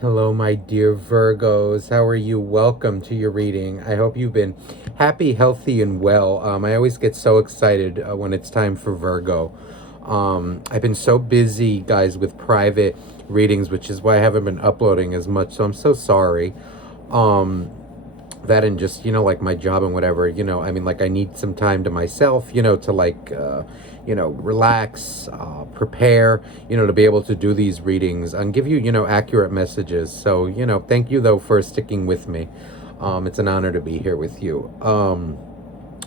Hello, my dear Virgos. How are you? Welcome to your reading. I hope you've been happy, healthy, and well. I always get so excited when it's time for Virgo. I've been so busy, guys, with private readings, which is why I haven't been uploading as much. So I'm so sorry. Um, that and just like my job and whatever, I mean, like, I need some time to myself, to like relax, prepare, to be able to do these readings and give you accurate messages. So thank you though for sticking with me. It's an honor to be here with you.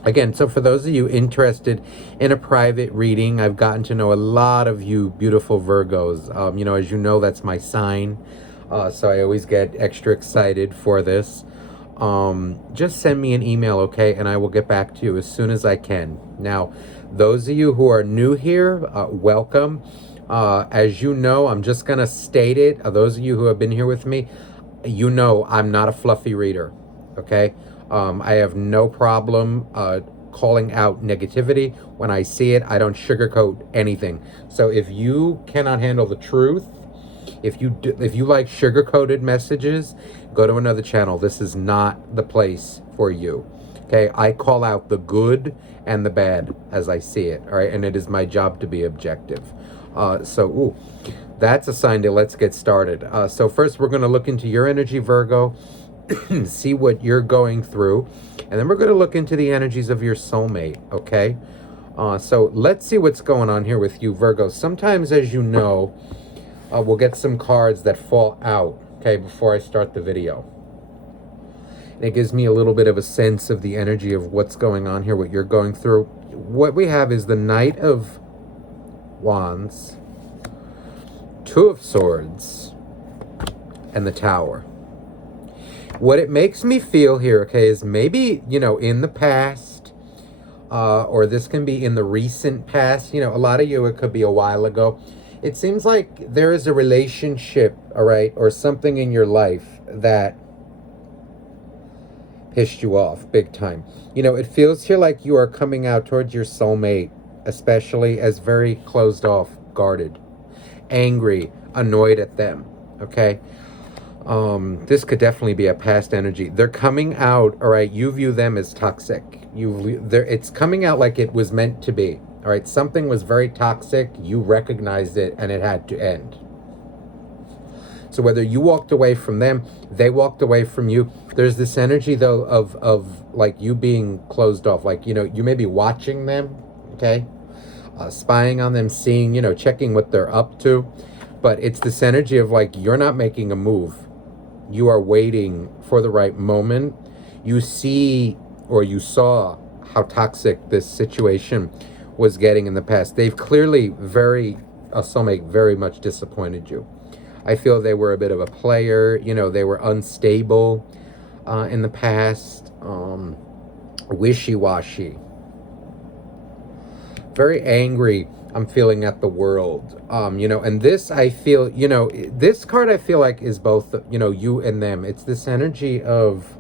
Again, so for those of you interested in a private reading, I've gotten to know a lot of you beautiful Virgos. As you know, that's my sign. So I always get extra excited for this. Just send me an email, okay, and I will get back to you as soon as I can. Now, those of you who are new here, welcome. As you know, I'm just going to state it. Those of you who have been here with me, I'm not a fluffy reader, okay? I have no problem calling out negativity. When I see it, I don't sugarcoat anything. So if you cannot handle the truth, if you like sugar-coated messages, go to another channel. This is not the place for you. Okay, I call out the good and the bad as I see it. All right, and it is my job to be objective. That's a sign to let's get started. So first, we're going to look into your energy, Virgo, see what you're going through, and then we're going to look into the energies of your soulmate. Okay, so let's see what's going on here with you, Virgo. Sometimes, as you know, we'll get some cards that fall out, okay, before I start the video. And it gives me a little bit of a sense of the energy of what's going on here, what you're going through. What we have is the Knight of Wands, Two of Swords, and the Tower. What it makes me feel here, okay, is maybe, in the past, or this can be in the recent past, a lot of you, it could be a while ago. It seems like there is a relationship, all right, or something in your life that pissed you off big time. It feels here like you are coming out towards your soulmate, especially, as very closed off, guarded, angry, annoyed at them, okay? This could definitely be a past energy. They're coming out, all right, you view them as toxic. It's coming out like it was meant to be. All right, something was very toxic, you recognized it, and it had to end. So whether you walked away from them, they walked away from you, there's this energy, though, of like you being closed off. Like, you may be watching them, okay? Spying on them, seeing, checking what they're up to. But it's this energy of like, you're not making a move. You are waiting for the right moment. You see, or you saw how toxic this situation was getting in the past. They've clearly a soulmate very much disappointed you. I feel they were a bit of a player, they were unstable in the past, wishy-washy, very angry, I'm feeling, at the world, and this, I feel, this card, I feel like, is both, you and them. It's this energy of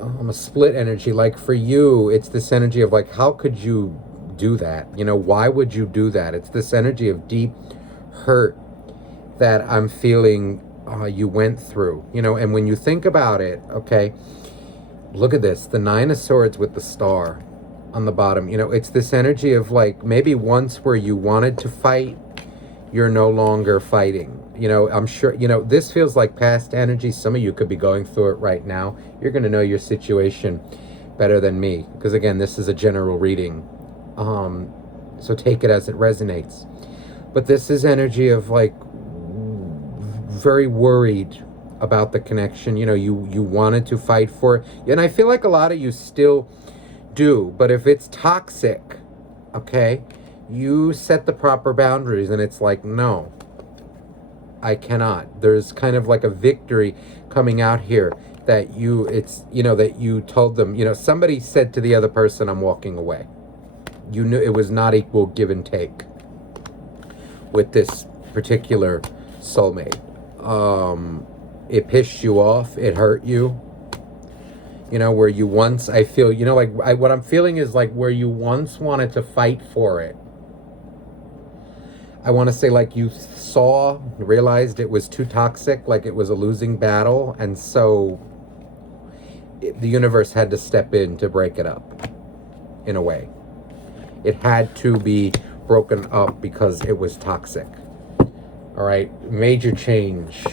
a split energy. Like, for you, it's this energy of like, how could you do that? Why would you do that? It's this energy of deep hurt that I'm feeling you went through, and when you think about it, okay, look at this, the Nine of Swords with the star on the bottom. It's this energy of like, maybe once where you wanted to fight, you're no longer fighting. I'm sure, this feels like past energy. Some of you could be going through it right now. You're going to know your situation better than me, because again, this is a general reading. So take it as it resonates. But this is energy of like, very worried about the connection. You wanted to fight for it. And I feel like a lot of you still do. But if it's toxic, okay, you set the proper boundaries, and it's like, no, I cannot. There's kind of like a victory coming out here that that you told them, somebody said to the other person, I'm walking away. You knew it was not equal give and take with this particular soulmate. It pissed you off, it hurt you, where you once, I feel, what I'm feeling is like where you once wanted to fight for it. I want to say like you realized it was too toxic, like it was a losing battle, and so the universe had to step in to break it up, in a way. It had to be broken up because it was toxic. All right, major change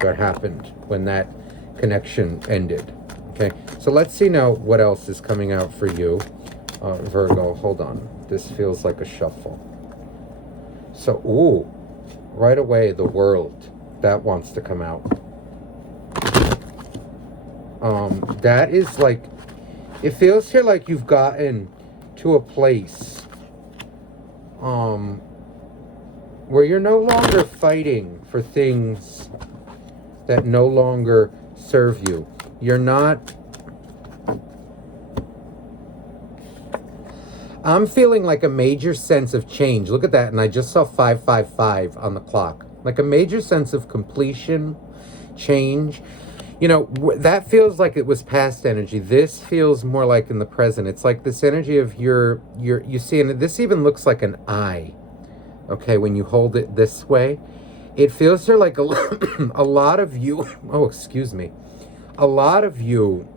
that happened when that connection ended. Okay, so let's see now what else is coming out for you, Virgo. Hold on, this feels like a shuffle. So, ooh, right away, the World, that wants to come out. That is like, it feels here like you've gotten to a place where you're no longer fighting for things that no longer serve you. You're not, I'm feeling like a major sense of change. Look at that, and I just saw 555 on the clock. Like a major sense of completion, change. You know, that feels like it was past energy. This feels more like in the present. It's like this energy of you see, and this even looks like an eye. Okay, when you hold it this way, it feels there like a lot of you, oh, excuse me, a lot of you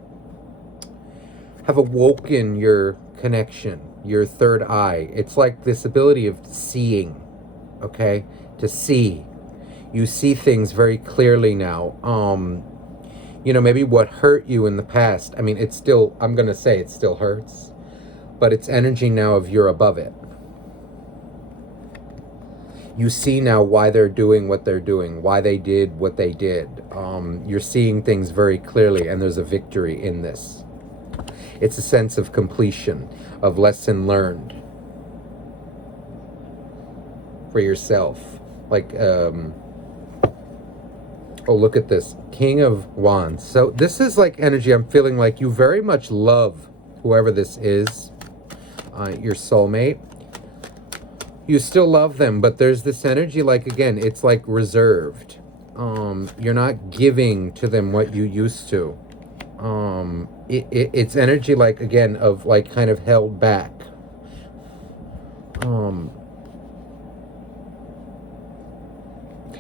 have awoken your connection, your third eye. It's like this ability of seeing, okay, to see. You see things very clearly now. You know, maybe what hurt you in the past, I mean, it's still, I'm going to say it still hurts, but it's energy now of you're above it. You see now why they're doing what they're doing, why they did what they did. You're seeing things very clearly, and there's a victory in this. It's a sense of completion, of lesson learned for yourself. Like, oh, look at this. King of Wands. So this is like energy. I'm feeling like you very much love whoever this is, your soulmate. You still love them, but there's this energy, like, again, it's like reserved. You're not giving to them what you used to. It's energy, like, again, of like kind of held back.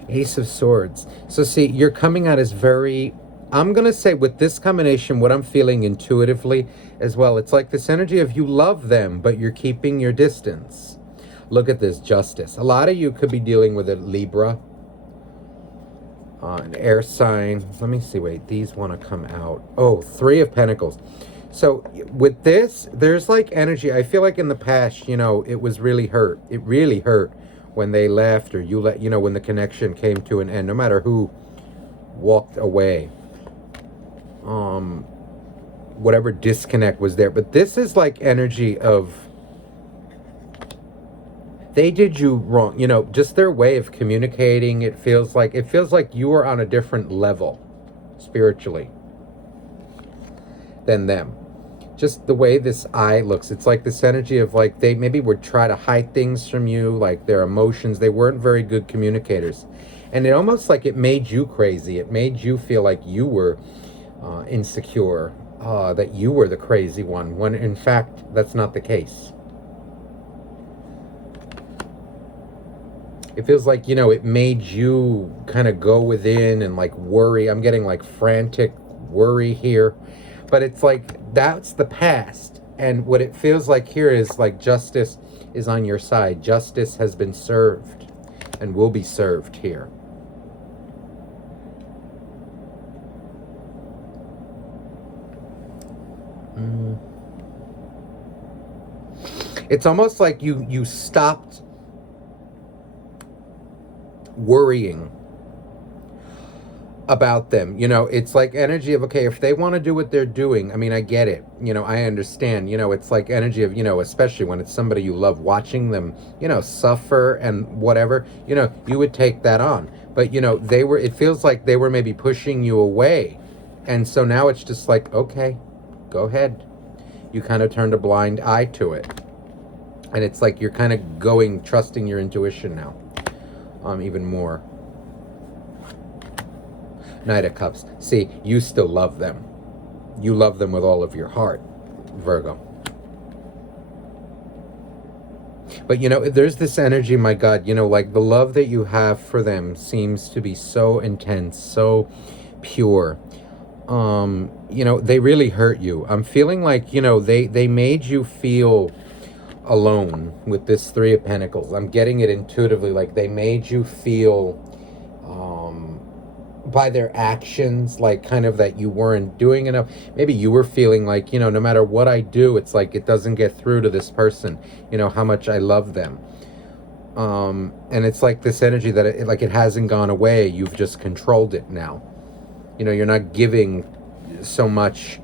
Ace of Swords. So see, you're coming out as very, I'm going to say with this combination, what I'm feeling intuitively as well, it's like this energy of you love them, but you're keeping your distance. Look at this, Justice. A lot of you could be dealing with a Libra, an air sign. Let me see, wait, these want to come out. Oh, Three of Pentacles. So with this, there's like energy. I feel like in the past, you know, it was really hurt. It really hurt when they left, or you let, you know, when the connection came to an end, no matter who walked away. Whatever disconnect was there. But this is like energy of, they did you wrong, you know, just their way of communicating. It feels like you were on a different level spiritually than them. Just the way this eye looks, it's like this energy of like they maybe would try to hide things from you, like their emotions. They weren't very good communicators, and it almost like it made you crazy. It made you feel like you were insecure, that you were the crazy one, when in fact that's not the case. It feels like, you know, it made you kind of go within and like worry. I'm getting like frantic worry here. But it's like, that's the past. And what it feels like here is like justice is on your side. Justice has been served and will be served here. It's almost like you stopped worrying about them. You know, it's like energy of, okay, if they want to do what they're doing, I mean, I get it, you know, I understand, you know, it's like energy of, you know, especially when it's somebody you love, watching them, you know, suffer and whatever, you know, you would take that on. But, you know, it feels like they were maybe pushing you away, and so now it's just like, okay, go ahead. You kind of turned a blind eye to it, and it's like you're kind of trusting your intuition now, even more. Knight of Cups. See, you still love them. You love them with all of your heart, Virgo. But, there's this energy, my God, like the love that you have for them seems to be so intense, so pure. They really hurt you. I'm feeling like, they made you feel alone with this Three of Pentacles. I'm getting it intuitively, like they made you feel, by their actions, like kind of that you weren't doing enough. Maybe you were feeling like, no matter what I do, it's like it doesn't get through to this person, how much I love them. And it's like this energy that it hasn't gone away. You've just controlled it now. You're not giving so much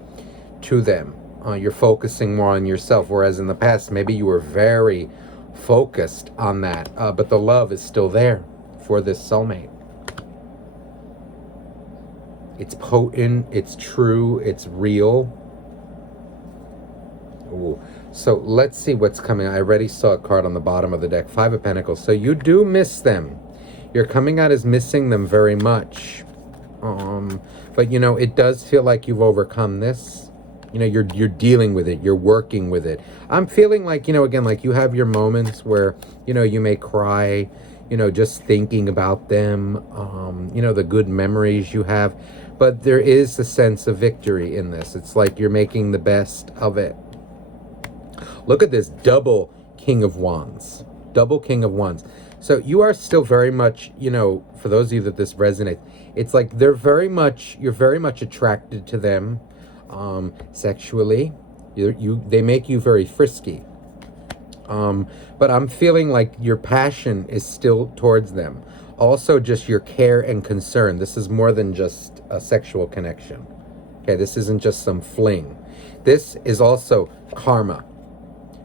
to them. You're focusing more on yourself, whereas in the past, maybe you were very focused on that. But the love is still there for this soulmate. It's potent, it's true, it's real. Ooh. So let's see what's coming. I already saw a card on the bottom of the deck, Five of Pentacles. So you do miss them. You're coming out as missing them very much. But it does feel like you've overcome this. You're dealing with it. You're working with it. I'm feeling like, again, like you have your moments where, you may cry, just thinking about them, the good memories you have. But there is a sense of victory in this. It's like you're making the best of it. Look at this double King of Wands. Double King of Wands. So you are still very much, for those of you that this resonates, it's like you're very much attracted to them sexually. They make you very frisky. But I'm feeling like your passion is still towards them. Also, just your care and concern. This is more than just a sexual connection. Okay, this isn't just some fling. This is also karma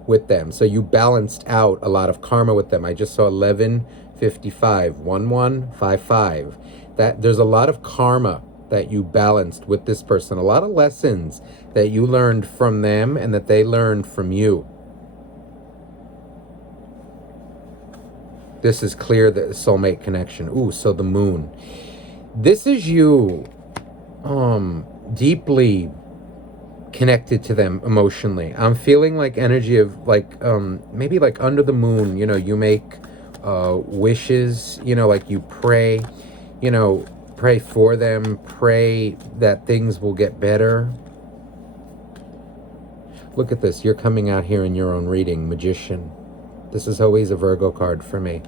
with them. So you balanced out a lot of karma with them. I just saw 1155, 1155. That there's a lot of karma that you balanced with this person. A lot of lessons that you learned from them and that they learned from you. This is clear, the soulmate connection. Ooh, so the moon. This is you deeply connected to them emotionally. I'm feeling like energy of like maybe like under the moon, you make wishes, like you pray, pray for them, pray that things will get better. Look at this. You're coming out here in your own reading, Magician. This is always a Virgo card for me.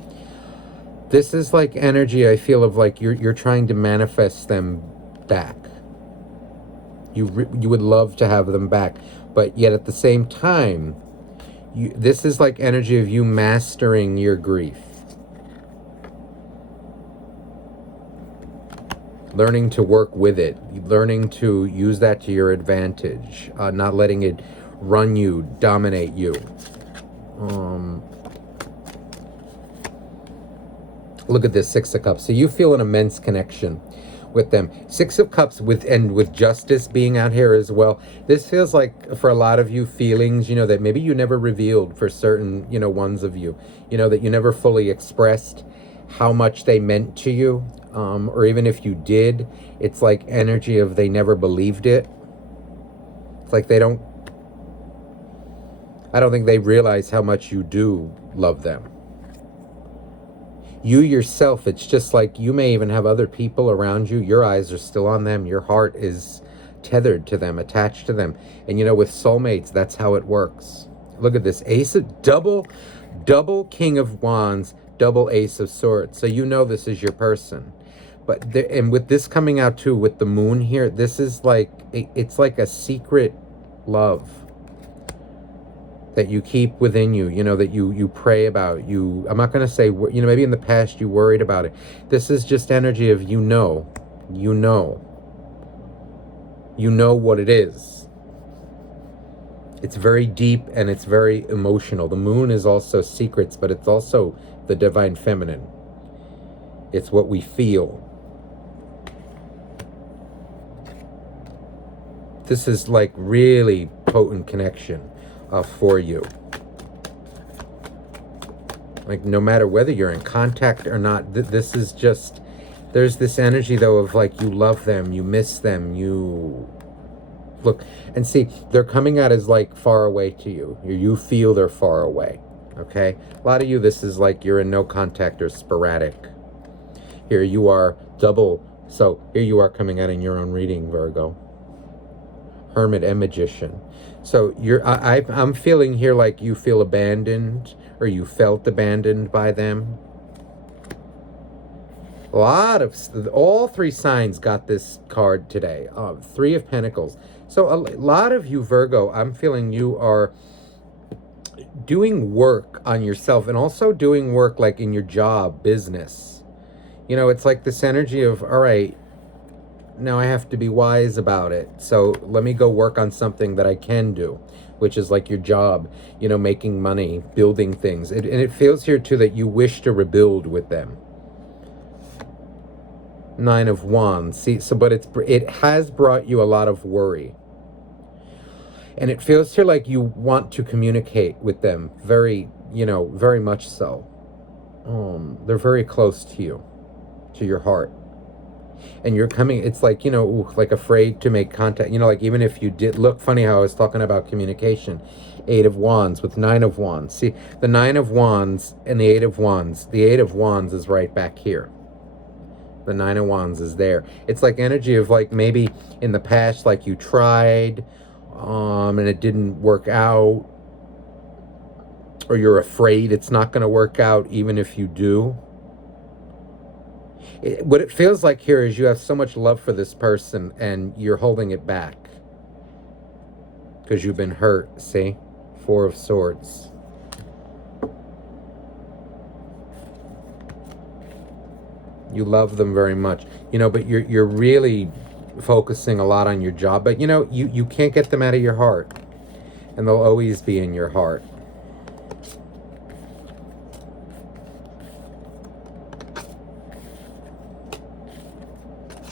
This is like energy, I feel, of like you're trying to manifest them back. You would love to have them back, but yet at the same time, this is like energy of you mastering your grief. Learning to work with it, learning to use that to your advantage, not letting it run you, dominate you. Look at this, Six of Cups. So you feel an immense connection with them. Six of Cups with justice being out here as well. This feels like for a lot of you feelings, that maybe you never revealed for certain, ones of you, that you never fully expressed how much they meant to you. Or even if you did, it's like energy of they never believed it. It's like I don't think they realize how much you do love them. You yourself, it's just like you may even have other people around you. Your eyes are still on them. Your heart is tethered to them, attached to them. And with soulmates, that's how it works. Look at this. Ace of double King of Wands, double Ace of Swords. So this is your person. But and with this coming out too, with the moon here, this is like, it's like a secret love that you keep within you, that you pray about. I'm not going to say, maybe in the past you worried about it. This is just energy of you know what it is. It's very deep and it's very emotional. The moon is also secrets, but it's also the divine feminine. It's what we feel. This is like really potent connection for you. Like no matter whether you're in contact or not, this is just, there's this energy though of like you love them, you miss them, you look and see, they're coming out as like far away to you. You feel they're far away. Okay? A lot of you, this is like you're in no contact or sporadic. Here you are double. So here you are coming out in your own reading, Virgo. Hermit and Magician. So I'm feeling here like you feel abandoned, or you felt abandoned by them. A lot of, all three signs got this card today. Three of Pentacles. So a lot of you, Virgo, I'm feeling you are doing work on yourself, and also doing work like in your job, business. You know, it's like this energy of, all right, now I have to be wise about it. So let me go work on something that I can do, which is like your job, you know, making money, building things. And it feels here too that you wish to rebuild with them. Nine of Wands. See, so but it has brought you a lot of worry. And it feels here like you want to communicate with them very, you know, very much so. They're very close to you, to your heart. And you're coming, it's like, you know, like afraid to make contact. You know, like even if you did, look funny how I was talking about communication. Eight of Wands with Nine of Wands. See, the Nine of Wands and the Eight of Wands. The Eight of Wands is right back here. The Nine of Wands is there. It's like energy of like maybe in the past, like you tried, and it didn't work out. Or you're afraid it's not going to work out even if you do. What it feels like here is you have so much love for this person and you're holding it back because you've been hurt. See? Four of Swords. You love them very much, you know, but you're really focusing a lot on your job. But you know, you can't get them out of your heart, and they'll always be in your heart.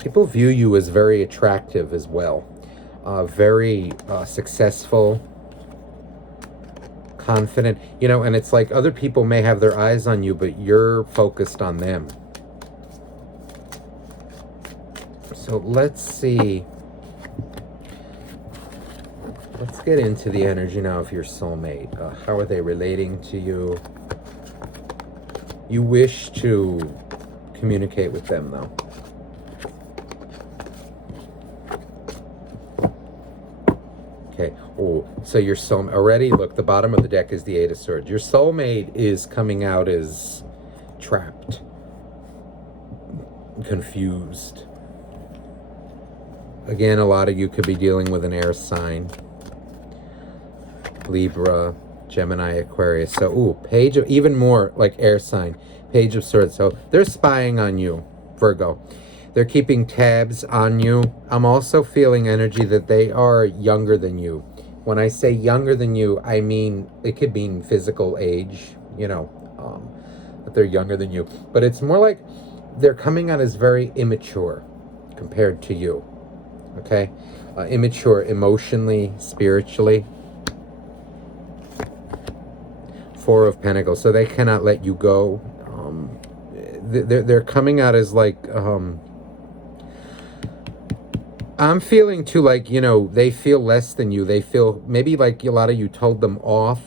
People view you as very attractive as well. Very successful, confident. You know, and it's like other people may have their eyes on you, but you're focused on them. So let's see. Let's get into the energy now of your soulmate. How are they relating to you? You wish to communicate with them, though. Okay. Oh, so your soulmate already, look, the bottom of the deck is the Eight of Swords. Your soulmate is coming out as trapped, confused. Again, a lot of you could be dealing with an air sign. Libra, Gemini, Aquarius. So, ooh, Page of, even more like air sign. Page of Swords. So they're spying on you, Virgo. They're keeping tabs on you. I'm also feeling energy that they are younger than you. When I say younger than you, I mean, it could mean physical age, you know, that they're younger than you. But it's more like they're coming out as very immature compared to you, okay? Immature emotionally, spiritually. Four of Pentacles. So they cannot let you go. They're coming out as like... I'm feeling too like, you know, they feel less than you. They feel maybe like a lot of you told them off.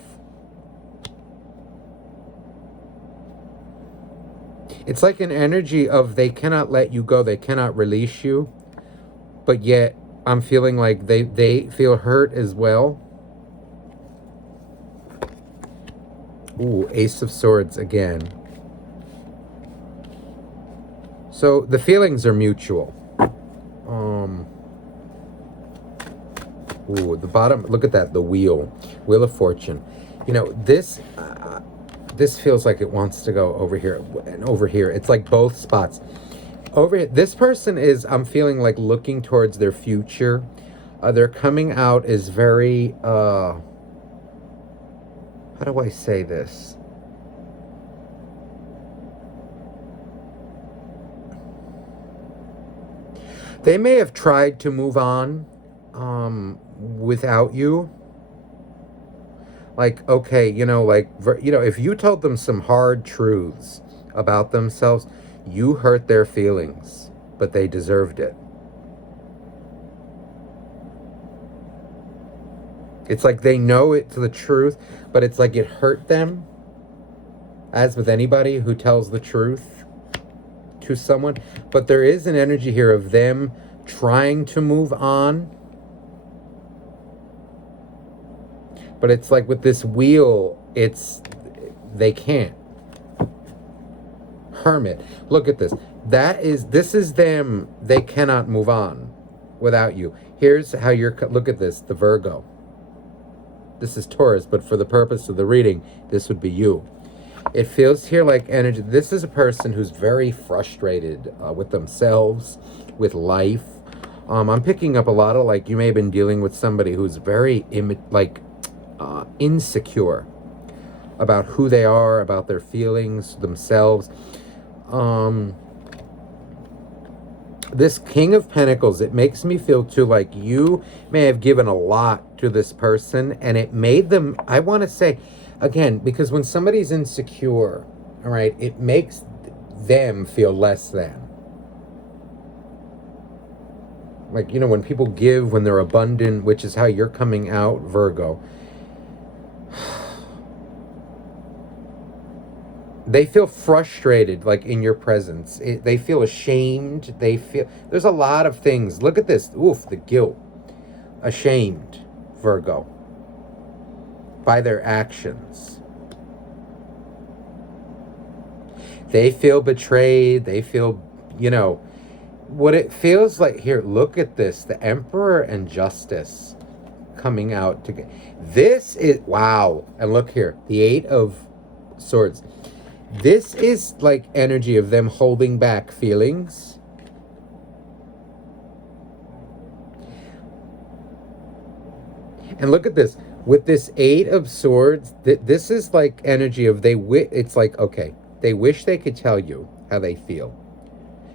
It's like an energy of they cannot let you go. They cannot release you. But yet I'm feeling like they feel hurt as well. Ooh, Ace of Swords again. So the feelings are mutual. Ooh, the bottom, look at that, the Wheel of Fortune. You know, this feels like it wants to go over here and over here. It's like both spots. Over here, this person is, I'm feeling like looking towards their future. They're coming out as very, how do I say this? They may have tried to move on without you. Like, okay, you know, like, you know, if you told them some hard truths about themselves, you hurt their feelings, but they deserved it. It's like they know it's the truth, but it's like it hurt them. as with anybody who tells the truth to someone. But there is an energy here of them trying to move on. But it's like with this wheel, they can't. Hermit. Look at this. This is them. They cannot move on without you. Here's how look at this, the Virgo. This is Taurus, but for the purpose of the reading, this would be you. It feels here like energy. This is a person who's very frustrated with themselves, with life. I'm picking up a lot of, like, you may have been dealing with somebody who's very insecure about who they are, about their feelings, themselves. This King of Pentacles, it makes me feel too like you may have given a lot to this person, and it made them, I want to say, again, because when somebody's insecure, all right, it makes them feel less than. Like, you know, when people give, when they're abundant, which is how you're coming out, Virgo, they feel frustrated, like, in your presence. They feel ashamed. They feel, there's a lot of things. Look at this. Oof, the guilt. Ashamed, Virgo, by their actions. They feel betrayed. They feel, you know, what it feels like here. Look at this. The Emperor and Justice coming out together. This is, wow. And look here. The Eight of Swords. This is like energy of them holding back feelings. And look at this. With this Eight of Swords, this is like energy of it's like, okay, they wish they could tell you how they feel.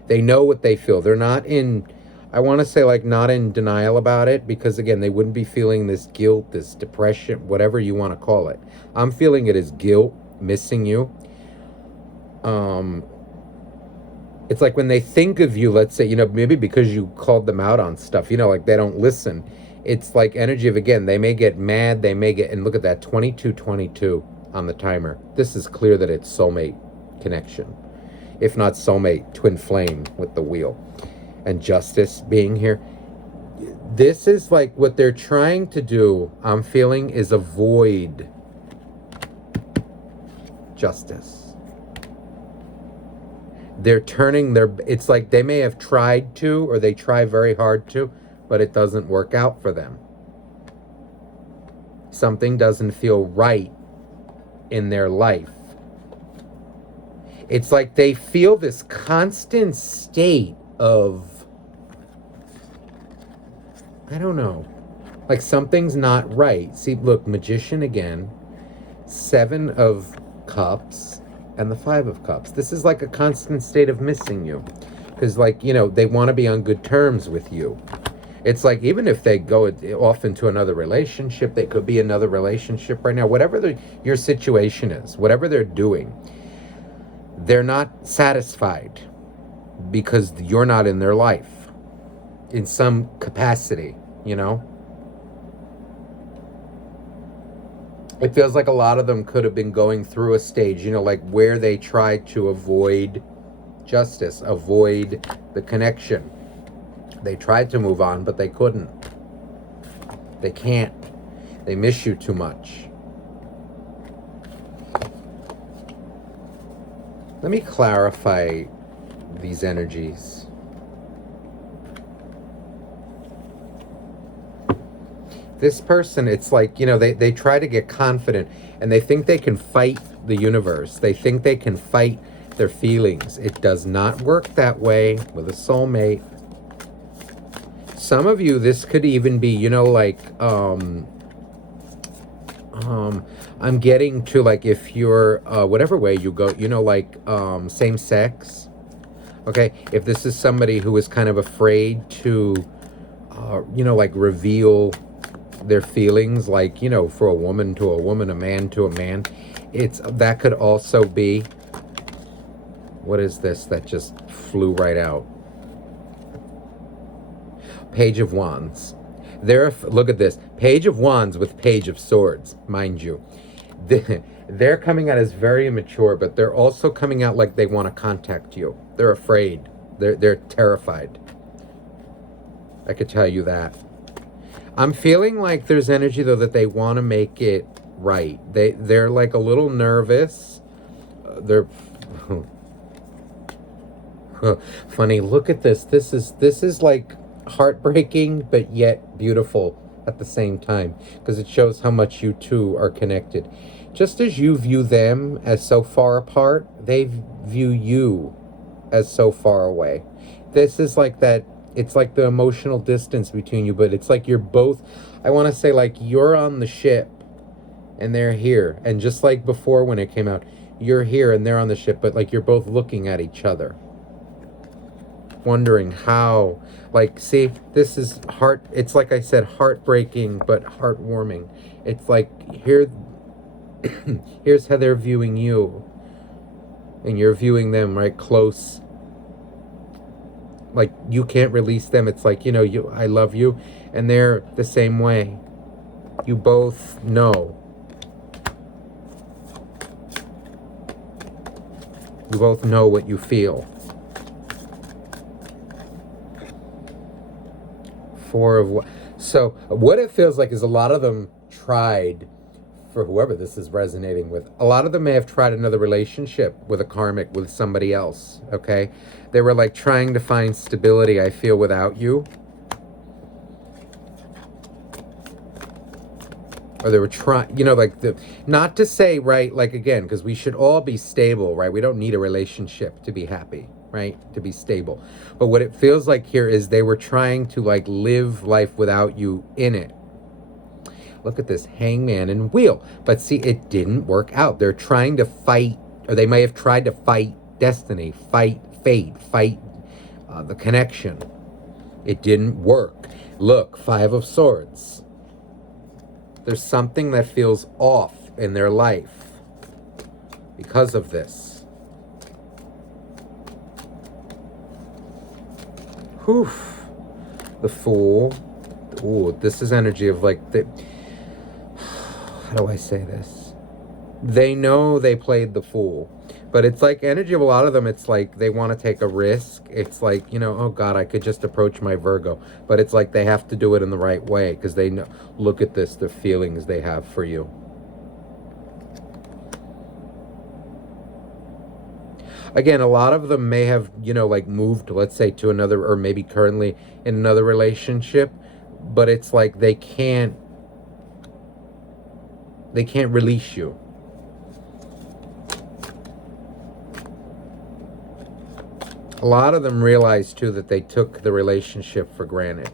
They know what they feel. They're not in, I want to say, like, not in denial about it, because, again, they wouldn't be feeling this guilt, this depression, whatever you want to call it. I'm feeling it as guilt, missing you. It's like when they think of you, let's say, you know, maybe because you called them out on stuff, you know, like they don't listen. It's like energy of, again, they may get mad, they may get, and look at that, 2222 on the timer. This is clear that it's soulmate connection. If not soulmate, twin flame with the wheel. And Justice being here. This is like what they're trying to do, I'm feeling, is avoid justice. They're turning it's like they may have tried to, or they try very hard to, but it doesn't work out for them. Something doesn't feel right in their life. It's like they feel this constant state of, I don't know, like something's not right. See, look, Magician again, Seven of Cups, and the Five of Cups. This is like a constant state of missing you. Because, like, you know, they want to be on good terms with you. It's like, even if they go off into another relationship, they could be another relationship right now. Whatever your situation is, whatever they're doing, they're not satisfied because you're not in their life in some capacity, you know? It feels like a lot of them could have been going through a stage, you know, like where they tried to avoid justice, avoid the connection. They tried to move on, but they couldn't. They can't. They miss you too much. Let me clarify these energies. This person, it's like, you know, they try to get confident, and they think they can fight the universe. They think they can fight their feelings. It does not work that way with a soulmate. Some of you, this could even be, you know, like, I'm getting to, like, if you're, whatever way you go, you know, like, same sex. Okay, if this is somebody who is kind of afraid to, you know, like, reveal their feelings, like, you know, for a woman to a woman, a man to a man, that could also be, what is this that just flew right out? Page of Wands. Look at this, Page of Wands with Page of Swords, mind you. They're coming out as very immature, but they're also coming out like they want to contact you. They're afraid. They're terrified. I could tell you that. I'm feeling like there's energy though that they want to make it right. They're like a little nervous. They're funny. Look at this. This is like heartbreaking, but yet beautiful at the same time, because it shows how much you two are connected. Just as you view them as so far apart, they view you as so far away. This is like that. It's like the emotional distance between you, but it's like you're both, I want to say, like you're on the ship and they're here. And just like before when it came out, you're here and they're on the ship, but like you're both looking at each other, wondering how, like, see, this is heart, it's like I said, heartbreaking, but heartwarming. It's like here, here's how they're viewing you and you're viewing them right close. Like you can't release them. It's like, you know, I love you, and they're the same way. You both know. You both know what you feel. So what it feels like is a lot of them tried, for whoever this is resonating with, a lot of them may have tried another relationship with a karmic, with somebody else, okay? They were like trying to find stability, I feel, without you. Or they were trying, you know, like, not to say, right, like, again, because we should all be stable, right? We don't need a relationship to be happy, right? To be stable. But what it feels like here is they were trying to, like, live life without you in it. Look at this, hangman and wheel. But see, it didn't work out. They're trying to fight, or they may have tried to fight destiny, fight fate, fight the connection. It didn't work. Look, 5 of Swords. There's something that feels off in their life because of this. Whew. The Fool. Ooh, this is energy of like how do I say this? They know they played the fool, but it's like energy of a lot of them. It's like they want to take a risk. It's like, you know, oh God, I could just approach my Virgo, but it's like they have to do it in the right way because they know, look at this, the feelings they have for you. Again, a lot of them may have, you know, like moved, let's say, to another, or maybe currently in another relationship, but it's like they can't release you. A lot of them realize too that they took the relationship for granted.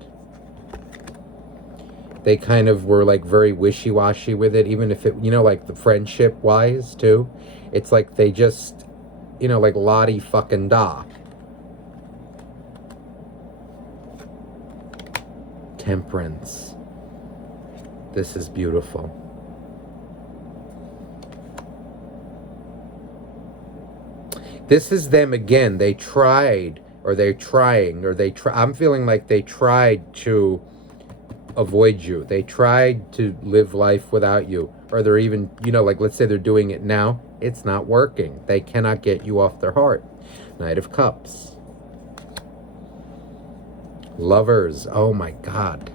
They kind of were like very wishy-washy with it, even if it, you know, like the friendship wise too. It's like they just, you know, like la-di fucking da. Temperance. This is beautiful. This is them again. They tried, or they're trying, or I'm feeling like they tried to avoid you. They tried to live life without you. Or they're even, you know, like let's say they're doing it now. It's not working. They cannot get you off their heart. Knight of Cups. Lovers. Oh my God.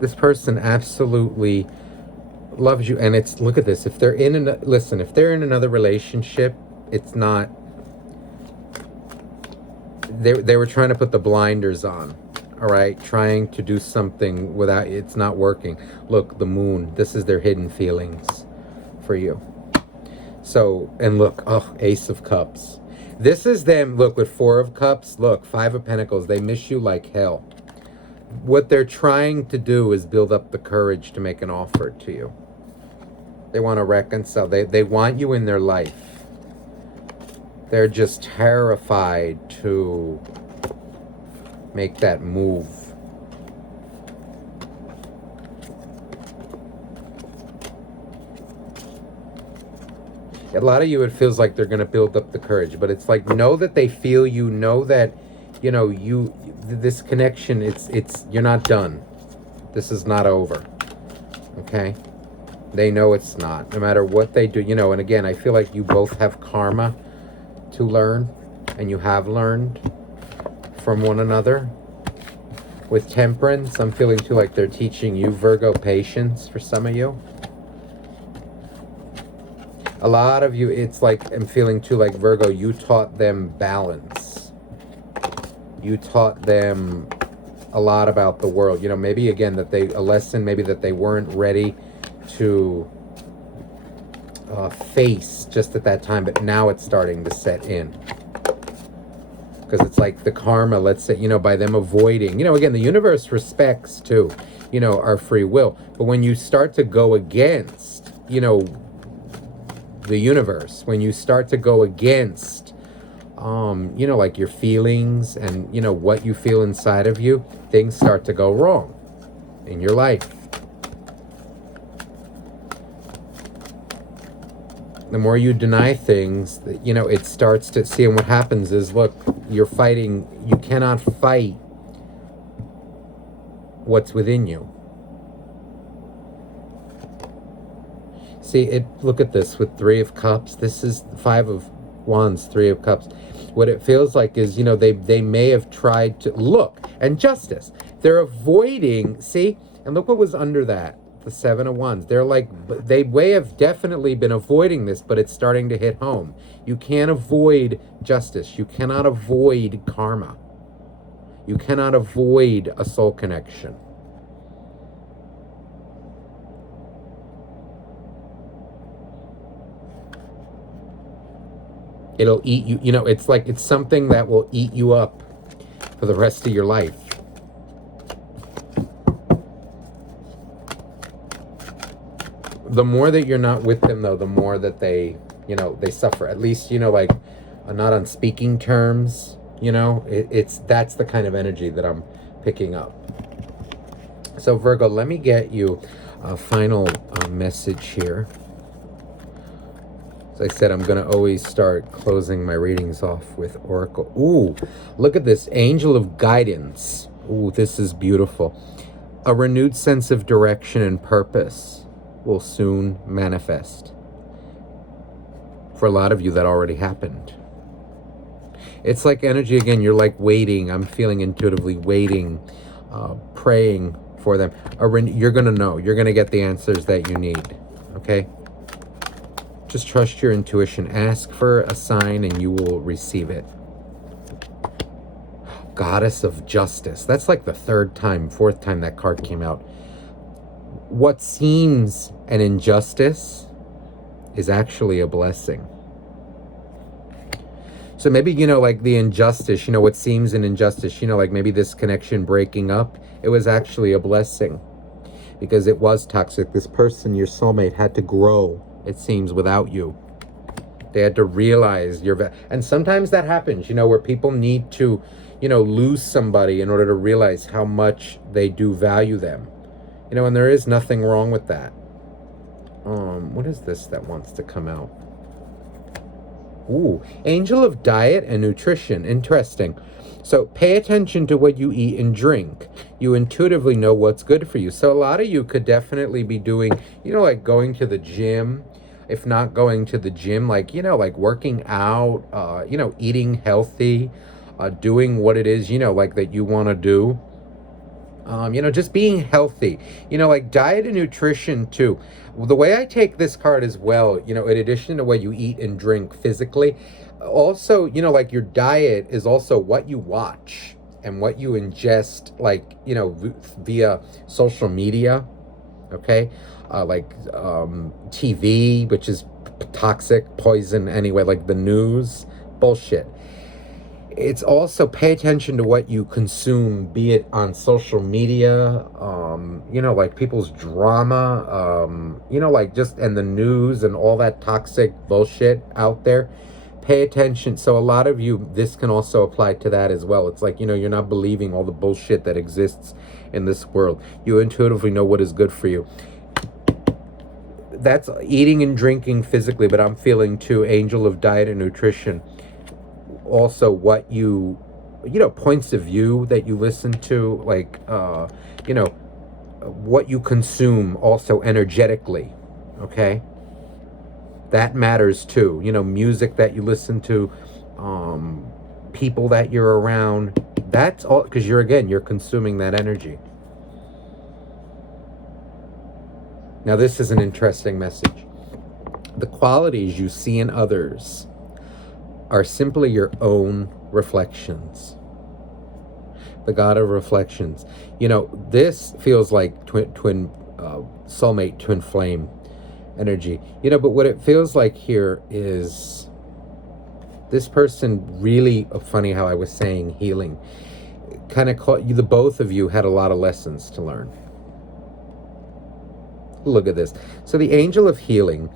This person absolutely loves you, and it's, look at this, if they're in listen, if they're in another relationship, it's not, they were trying to put the blinders on, all right, trying to do something without, it's not working. Look, the Moon, this is their hidden feelings for you. So, and look, oh, Ace of Cups. This is them, look, with 4 of Cups, look, 5 of Pentacles, they miss you like hell. What they're trying to do is build up the courage to make an offer to you. They want to reconcile. They want you in their life. They're just terrified to make that move. A lot of you, it feels like they're going to build up the courage, but it's like, know that they feel you, know that you know, this connection, you're not done. This is not over. Okay? They know it's not. No matter what they do, you know, and again, I feel like you both have karma to learn, and you have learned from one another. With temperance, I'm feeling too like they're teaching you, Virgo, patience for some of you. A lot of you, it's like, I'm feeling too like, Virgo, you taught them balance. You taught them a lot about the world. You know, maybe again, a lesson maybe that they weren't ready to face just at that time, but now it's starting to set in. Because it's like the karma, let's say, you know, by them avoiding, you know, again, the universe respects too, you know, our free will. But when you start to go against, you know, the universe, when you start to go against, you know, like your feelings and, you know, what you feel inside of you, things start to go wrong in your life. The more you deny things, you know, it starts to see, and what happens is, look, you're fighting, you cannot fight what's within you. See, look at this with 3 of Cups. This is 5 of Wands, 3 of Cups. What it feels like is, you know, they may have tried to look, and justice. They're avoiding, see, and look what was under that. The 7 of Wands. They're like, they may have definitely been avoiding this, but it's starting to hit home. You can't avoid justice. You cannot avoid karma. You cannot avoid a soul connection. It'll eat you. You know, it's like, it's something that will eat you up for the rest of your life. The more that you're not with them, though, the more that they, you know, they suffer. At least, you know, like, not on speaking terms, you know. That's the kind of energy that I'm picking up. So, Virgo, let me get you a final message here. As I said, I'm going to always start closing my readings off with Oracle. Ooh, look at this. Angel of Guidance. Ooh, this is beautiful. A renewed sense of direction and purpose will soon manifest. For a lot of you, that already happened. It's like energy, again, you're like waiting. I'm feeling intuitively waiting, praying for them. You're going to know. You're going to get the answers that you need. Okay? Just trust your intuition. Ask for a sign and you will receive it. Goddess of Justice. That's like the 4th time that card came out. What seems an injustice is actually a blessing. So maybe, you know, like the injustice, you know, what seems an injustice, you know, like maybe this connection breaking up, it was actually a blessing because it was toxic. This person, your soulmate, had to grow, it seems, without you. They had to realize and sometimes that happens, you know, where people need to, you know, lose somebody in order to realize how much they do value them. You know, and there is nothing wrong with that. What is this that wants to come out? Ooh, Angel of Diet and Nutrition. Interesting. So pay attention to what you eat and drink. You intuitively know what's good for you. So a lot of you could definitely be doing, you know, like going to the gym. If not going to the gym, like, you know, like working out, you know, eating healthy, doing what it is, you know, like that you want to do. You know, just being healthy, you know, like diet and nutrition too. The way I take this card as well, you know, in addition to what you eat and drink physically, also, you know, like your diet is also what you watch and what you ingest, like, you know, via social media, okay? Like TV, which is toxic, poison anyway, like the news, bullshit. It's also pay attention to what you consume, be it on social media, you know, like people's drama, you know, like just, and the news and all that toxic bullshit out there. Pay attention. So a lot of you, this can also apply to that as well. It's like, you know, you're not believing all the bullshit that exists in this world. You intuitively know what is good for you. That's eating and drinking physically, but I'm feeling too, Angel of Diet and Nutrition. Also what you points of view that you listen to, like, what you consume also energetically, okay? That matters too. Music that you listen to, people that you're around, that's all, because you're consuming that energy. Now, this is an interesting message. The qualities you see in others are simply your own reflections. The god of reflections. This feels like twin soulmate, twin flame energy. But what it feels like here is this person really, funny how I was saying healing, kind of caught you, the both of you had a lot of lessons to learn. Look at this. So the angel of healing,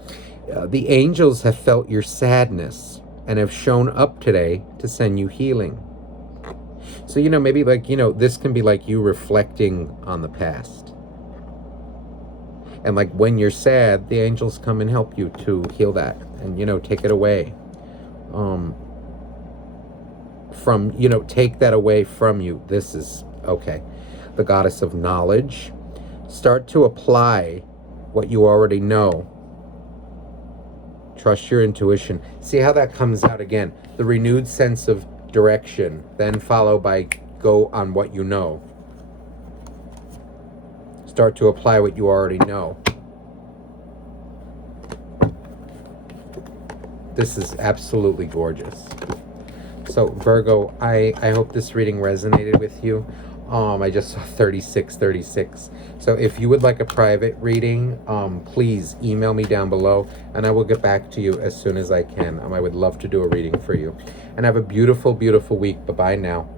the angels have felt your sadness and have shown up today to send you healing. So, maybe like, this can be like you reflecting on the past. And like when you're sad, the angels come and help you to heal that and, take it away. Take that away from you. This is, okay. The goddess of knowledge. Start to apply what you already know. Trust your intuition. See how that comes out again. The renewed sense of direction, then followed by go on what you know. Start to apply what you already know. This is absolutely gorgeous. So Virgo, I hope this reading resonated with you. I just saw 3636. So if you would like a private reading, please email me down below and I will get back to you as soon as I can. I would love to do a reading for you. And have a beautiful, beautiful week. Bye-bye now.